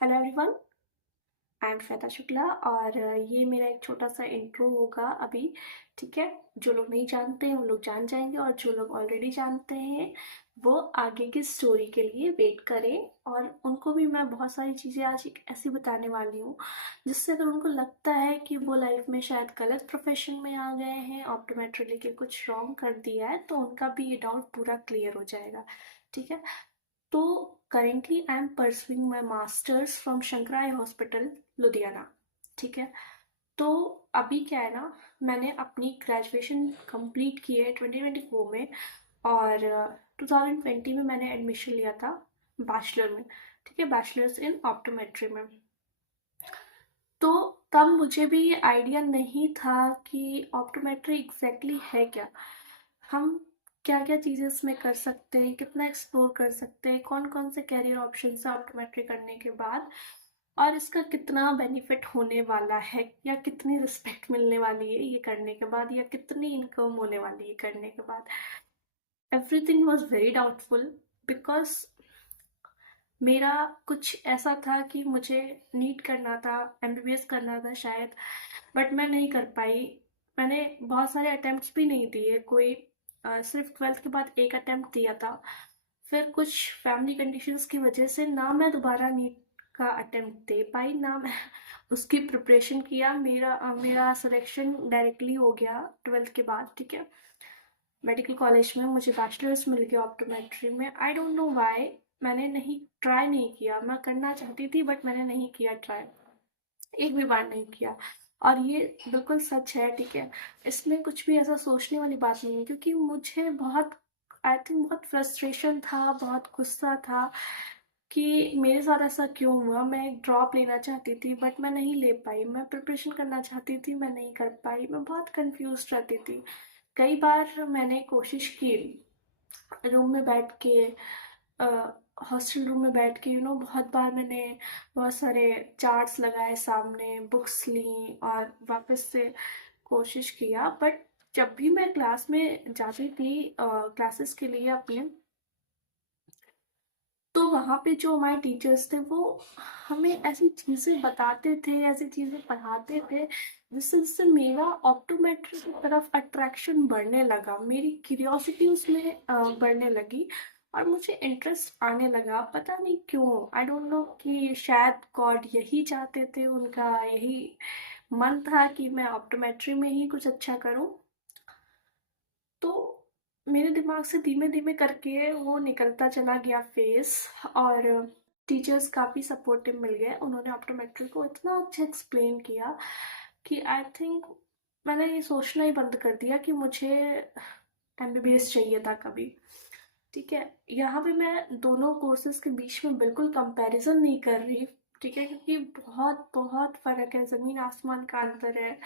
Hello everyone, I am Shweta Shukla और ये मेरा एक छोटा सा इंट्रो होगा अभी। ठीक है। जो लोग नहीं जानते हैं वो लोग जान जाएंगे और जो लोग ऑलरेडी जानते हैं वो आगे की स्टोरी के लिए वेट करें। और उनको भी मैं बहुत सारी चीज़ें आज एक ऐसी बताने वाली हूँ जिससे अगर उनको लगता है कि वो लाइफ में शायद गलत प्रोफेशन में आ गए हैं, ऑप्टोमेट्री लेके कुछ रॉन्ग कर दिया है, तो उनका भी ये डाउट पूरा क्लियर हो जाएगा। ठीक है। तो currently I am pursuing my masters from Shankara eye hospital, Ludhiana. ठीक है। तो अभी क्या है ना, मैंने अपनी ग्रेजुएशन कंप्लीट की है 2024 में और 2020 में मैंने एडमिशन लिया था बैचलर में। ठीक है, बैचलर्स इन ऑप्टोमेट्री में। तो तब मुझे भी ये आइडिया नहीं था कि ऑप्टोमेट्री एग्जैक्टली है क्या, हम क्या क्या चीज़ें इसमें कर सकते हैं, कितना एक्सप्लोर कर सकते हैं, कौन कौन से कैरियर ऑप्शन है ऑप्टोमेट्री करने के बाद, और इसका कितना बेनिफिट होने वाला है या कितनी रिस्पेक्ट मिलने वाली है ये करने के बाद, या कितनी इनकम होने वाली है करने के बाद। Everything was very doubtful because मेरा कुछ ऐसा था कि मुझे नीट करना था, एमबीबीएस करना था शायद, बट मैं नहीं कर पाई। मैंने बहुत सारे अटेम्प्ट्स भी नहीं दिए, कोई सिर्फ 12th के बाद एक अटेम्प्ट दिया था। फिर कुछ फैमिली कंडीशंस की वजह से ना मैं दोबारा नीट का अटेम्प्ट दे पाई, ना मैं उसकी प्रिपरेशन किया। मेरा सिलेक्शन डायरेक्टली हो गया 12th के बाद। ठीक है। मेडिकल कॉलेज में मुझे बैचलर्स मिल गया ऑप्टोमेट्री में। आई डोंट नो व्हाई मैंने नहीं ट्राई नहीं किया। मैं करना चाहती थी बट मैंने नहीं किया ट्राई, एक भी बार नहीं किया। और ये बिल्कुल सच है। ठीक है। इसमें कुछ भी ऐसा सोचने वाली बात नहीं है, क्योंकि मुझे बहुत, आई थिंक बहुत फ्रस्ट्रेशन था, बहुत गुस्सा था कि मेरे साथ ऐसा क्यों हुआ। मैं एक ड्रॉप लेना चाहती थी बट मैं नहीं ले पाई, मैं प्रिपरेशन करना चाहती थी, मैं नहीं कर पाई, मैं बहुत कंफ्यूज रहती थी। कई बार मैंने कोशिश की रूम में बैठ के, हॉस्टल रूम में बैठ के, बहुत बार मैंने बहुत सारे चार्ट्स लगाए सामने, बुक्स ली और वापस से कोशिश किया। बट जब भी मैं क्लास में जाती थी क्लासेस के लिए अपने, तो वहाँ पे जो हमारे टीचर्स थे वो हमें ऐसी चीज़ें बताते थे, ऐसी चीज़ें पढ़ाते थे जिससे जिससे मेरा ऑप्टोमेट्री की तरफ अट्रैक्शन बढ़ने लगा, मेरी क्यूरियोसिटी उसमें बढ़ने लगी और मुझे इंटरेस्ट आने लगा। पता नहीं क्यों, आई डोंट नो, कि शायद गॉड यही चाहते थे, उनका यही मन था कि मैं ऑप्टोमेट्री में ही कुछ अच्छा करूं। तो मेरे दिमाग से धीमे धीमे करके वो निकलता चला गया फेस। और टीचर्स काफ़ी सपोर्टिव मिल गए, उन्होंने ऑप्टोमेट्री को इतना अच्छा एक्सप्लेन किया कि आई थिंक मैंने ये सोचना ही बंद कर दिया कि मुझे एमबीबीएस चाहिए था कभी। ठीक है। यहाँ पे मैं दोनों कोर्सेज के बीच में बिल्कुल कंपैरिजन नहीं कर रही। ठीक है, क्योंकि बहुत बहुत फ़र्क है, ज़मीन आसमान का अंतर है।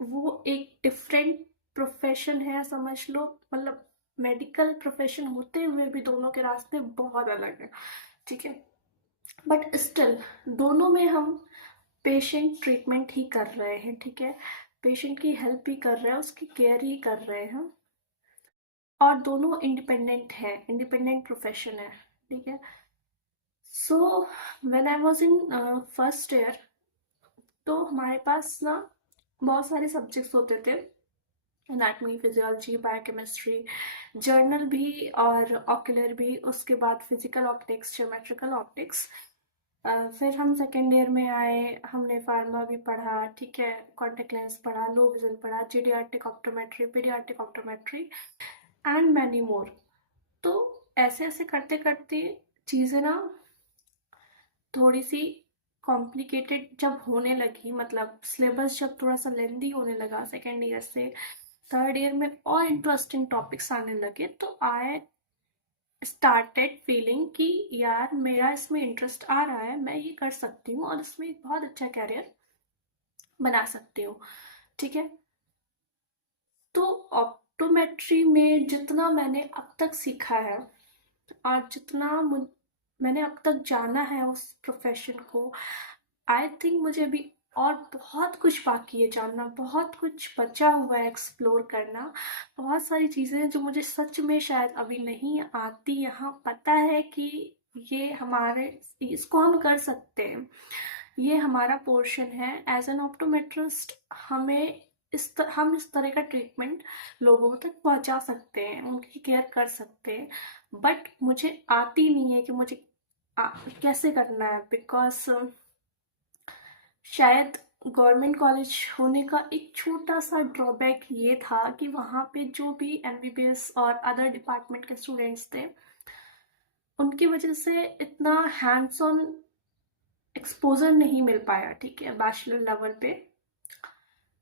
वो एक डिफरेंट प्रोफेशन है, समझ लो। मतलब मेडिकल प्रोफेशन होते हुए भी दोनों के रास्ते बहुत अलग हैं। ठीक है। बट स्टिल दोनों में हम पेशेंट ट्रीटमेंट ही कर रहे हैं। ठीक है। पेशेंट की हेल्प भी कर रहे हैं, उसकी केयर ही कर रहे हैं, और दोनों इंडिपेंडेंट है, इंडिपेंडेंट प्रोफेशन है। ठीक है। So when I was in first year, तो हमारे पास ना बहुत सारे सब्जेक्ट्स होते थे, एनाटमी, फिजियोलॉजी, बायोकेमिस्ट्री, जर्नल भी और ऑक्यूलर भी, उसके बाद फिजिकल ऑप्टिक्स, ज्योमेट्रिकल ऑप्टिक्स। फिर हम सेकेंड ईयर में आए, हमने फार्मा भी पढ़ा। ठीक है। कॉन्टेक्ट लेंस पढ़ा, लो विजन पढ़ा, geriatric optometry, paediatric optometry and many more. तो ऐसे ऐसे करते करते चीज़ें ना थोड़ी सी कॉम्प्लिकेटेड जब होने लगी, मतलब सिलेबस जब थोड़ा सा लेंदी होने लगा सेकेंड ईयर से, थर्ड ईयर में और इंटरेस्टिंग टॉपिक्स आने लगे, तो आई स्टार्टेड फीलिंग कि यार मेरा इसमें इंटरेस्ट आ रहा है, मैं ये कर सकती हूँ और इसमें एक बहुत अच्छा कैरियर बना सकती हूँ। ठीक है। तो ऑप्टोमेट्री में जितना मैंने अब तक सीखा है और जितना मैंने अब तक जाना है उस प्रोफेशन को, आई थिंक मुझे अभी और बहुत कुछ बाकी है जानना, बहुत कुछ बचा हुआ है एक्सप्लोर करना। बहुत सारी चीज़ें हैं जो मुझे सच में शायद अभी नहीं आती। यहाँ पता है कि ये हमारे, इसको हम कर सकते हैं, ये हमारा पोर्शन है एज एन ऑप्टोमेट्रिस्ट। हमें हम इस तरह का ट्रीटमेंट लोगों तक पहुंचा सकते हैं, उनकी केयर कर सकते हैं। बट मुझे आती नहीं है कि मुझे कैसे करना है, बिकॉज शायद गवर्नमेंट कॉलेज होने का एक छोटा सा ड्रॉबैक ये था कि वहाँ पे जो भी एमबीबीएस और अदर डिपार्टमेंट के स्टूडेंट्स थे, उनकी वजह से इतना हैंड्स ऑन एक्सपोजर नहीं मिल पाया। ठीक है, बैचलर लेवल पे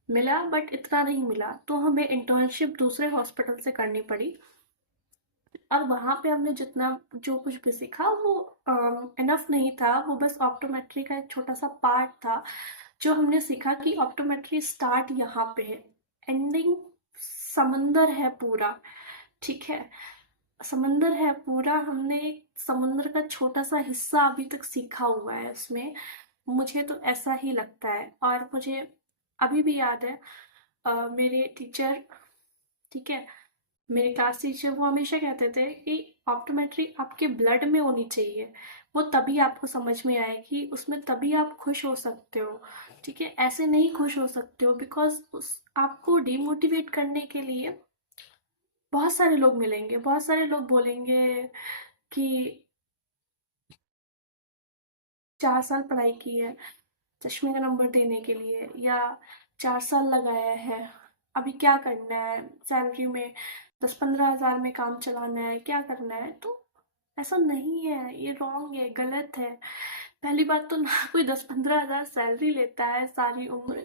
मिला बट इतना नहीं मिला, तो हमें इंटर्नशिप दूसरे हॉस्पिटल से करनी पड़ी। और वहाँ पे हमने जितना जो कुछ भी सीखा वो इनफ नहीं था, वो बस ऑप्टोमेट्री का एक छोटा सा पार्ट था जो हमने सीखा कि ऑप्टोमेट्री स्टार्ट यहाँ पे है, एंडिंग समंदर है पूरा। ठीक है, समंदर है पूरा, हमने एक समंदर का छोटा सा हिस्सा अभी तक सीखा हुआ है उसमें। मुझे तो ऐसा ही लगता है। और मुझे अभी भी याद है मेरे टीचर, ठीक है, मेरे क्लास टीचर, वो हमेशा कहते थे कि ऑप्टोमेट्री आपके ब्लड में होनी चाहिए, वो तभी आपको समझ में आएगी, उसमें तभी आप खुश हो सकते हो। ठीक है, ऐसे नहीं खुश हो सकते हो, बिकॉज उस आपको डिमोटिवेट करने के लिए बहुत सारे लोग मिलेंगे, बहुत सारे लोग बोलेंगे कि 4 साल पढ़ाई की है चश्मे का नंबर देने के लिए, या 4 साल लगाया है, अभी क्या करना है, सैलरी में 10-15 हज़ार में काम चलाना है, क्या करना है। तो ऐसा नहीं है, ये रॉन्ग है, गलत है। पहली बात तो ना कोई 10-15 हज़ार सैलरी लेता है सारी उम्र,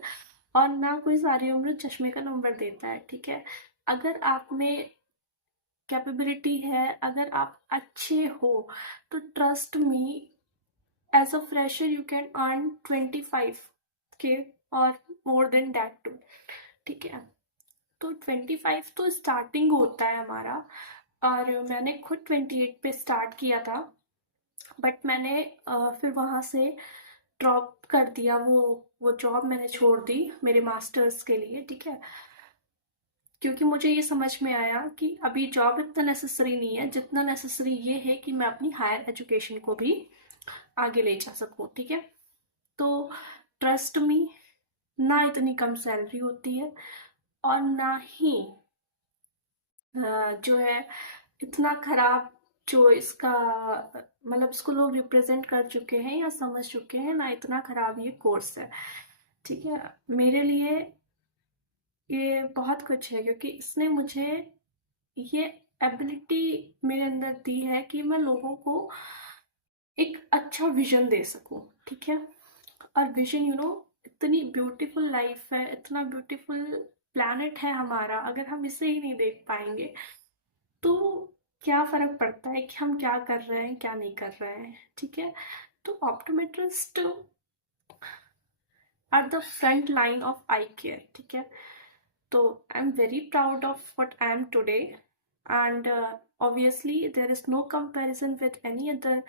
और ना कोई सारी उम्र चश्मे का नंबर देता है। ठीक है, अगर आप में कैपेबिलिटी है, अगर आप अच्छे हो, तो trust me, as a fresher you can earn 25K और मोर देन दैट टू। ठीक है, तो 25 तो स्टार्टिंग होता है हमारा, और मैंने खुद 28 पे स्टार्ट किया था। बट मैंने फिर वहाँ से ड्रॉप कर दिया, वो जॉब मैंने छोड़ दी मेरे मास्टर्स के लिए। ठीक है, क्योंकि मुझे ये समझ में आया कि अभी जॉब इतना नेसेसरी नहीं है जितना नेसेसरी ये है कि मैं अपनी हायर एजुकेशन को भी आगे ले जा सकूं। ठीक है, तो ट्रस्ट मी, ना इतनी कम सैलरी होती है, और ना ही जो है इतना खराब, जो इसका मतलब इसको लोग रिप्रेजेंट कर चुके हैं या समझ चुके हैं, ना इतना खराब ये कोर्स है। ठीक है, मेरे लिए ये बहुत कुछ है, क्योंकि इसने मुझे ये एबिलिटी मेरे अंदर दी है कि मैं लोगों को एक अच्छा विजन दे सकूं। ठीक है, और विजन, इतनी ब्यूटीफुल लाइफ है, इतना ब्यूटीफुल प्लैनेट है हमारा, अगर हम इसे ही नहीं देख पाएंगे तो क्या फर्क पड़ता है कि हम क्या कर रहे हैं, क्या नहीं कर रहे हैं। ठीक है, तो optometrist are the front line of eye care. ठीक है, तो I am very proud of what I am today, and obviously there is no comparison with any other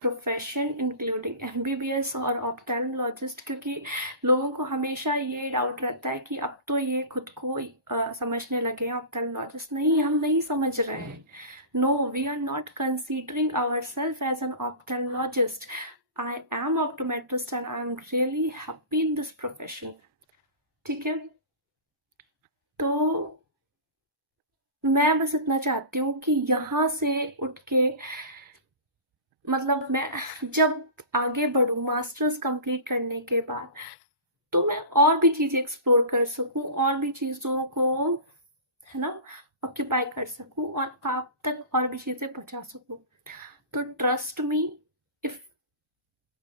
profession including MBBS और ऑप्थेल्मोलॉजिस्ट, क्योंकि लोगों को हमेशा ये डाउट रहता है कि अब तो ये खुद को समझने लगे हैं ऑप्थेल्मोलॉजिस्ट। नहीं, हम नहीं समझ रहे हैं। No, we are not considering our self as an ophthalmologist. I am optometrist and I am really happy in this profession. ठीक है, तो मैं बस इतना चाहती हूँ कि यहाँ से उठ के, मतलब मैं जब आगे बढ़ूँ मास्टर्स कंप्लीट करने के बाद, तो मैं और भी चीज़ें एक्सप्लोर कर सकूँ, और भी चीज़ों को, है ना, ऑक्यूपाई कर सकूँ, और आप तक और भी चीज़ें पहुँचा सकूँ। तो ट्रस्ट मी, इफ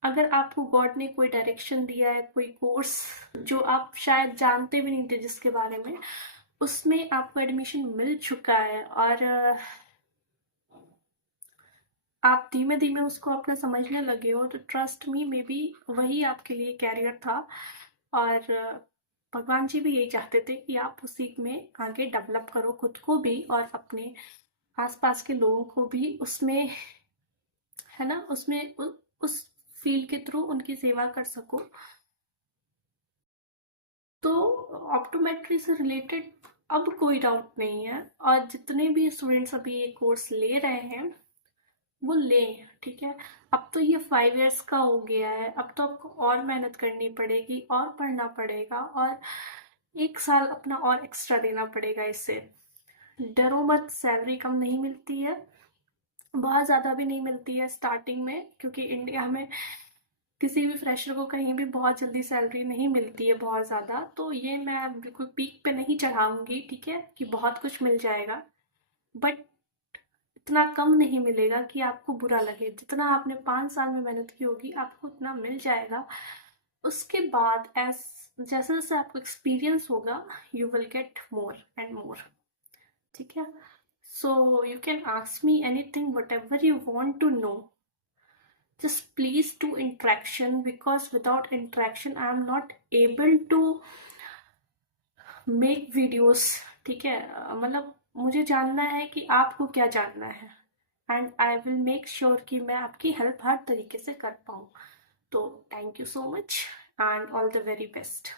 अगर आपको गॉड ने कोई डायरेक्शन दिया है, कोई कोर्स जो आप शायद जानते भी नहीं थे जिसके बारे में, उसमें आपको एडमिशन मिल चुका है, और आप धीमे धीमे उसको अपना समझने लगे हो, तो ट्रस्ट मी, मे बी वही आपके लिए कैरियर था। और भगवान जी भी यही चाहते थे कि आप उसी में आगे डेवलप करो खुद को भी, और अपने आसपास के लोगों को भी उसमें, है ना, उसमें उस फील्ड के थ्रू उनकी सेवा कर सको। तो ऑप्टोमेट्री से रिलेटेड अब कोई डाउट नहीं है, और जितने भी स्टूडेंट्स अभी ये कोर्स ले रहे हैं, वो लें, ठीक है। अब तो ये 5 इयर्स का हो गया है, अब तो आपको और मेहनत करनी पड़ेगी और पढ़ना पड़ेगा और 1 साल अपना और एक्स्ट्रा देना पड़ेगा इससे। डरो मत, सैलरी कम नहीं मिलती है, बहुत ज़्यादा भी नहीं मिलती है स्टार्टिंग में, क्योंकि इंडिया में किसी भी फ्रेशर को कहीं भी बहुत जल्दी सैलरी नहीं मिलती है बहुत ज़्यादा। तो ये मैं बिल्कुल पीक पे नहीं चढ़ाऊंगी, ठीक है, कि बहुत कुछ मिल जाएगा, बट इतना कम नहीं मिलेगा कि आपको बुरा लगे। जितना आपने 5 साल में मेहनत की होगी आपको उतना मिल जाएगा। उसके बाद एस जैसे जैसे आपको एक्सपीरियंस होगा you will get more and more, ठीक है। So you can ask me anything whatever you want to know, just please do interaction, because without interaction I am not able to make videos, ठीक है। मतलब मुझे जानना है कि आपको क्या जानना है, and I will make sure कि मैं आपकी हेल्प हर तरीके से कर पाऊँ। तो thank you so much and all the very best.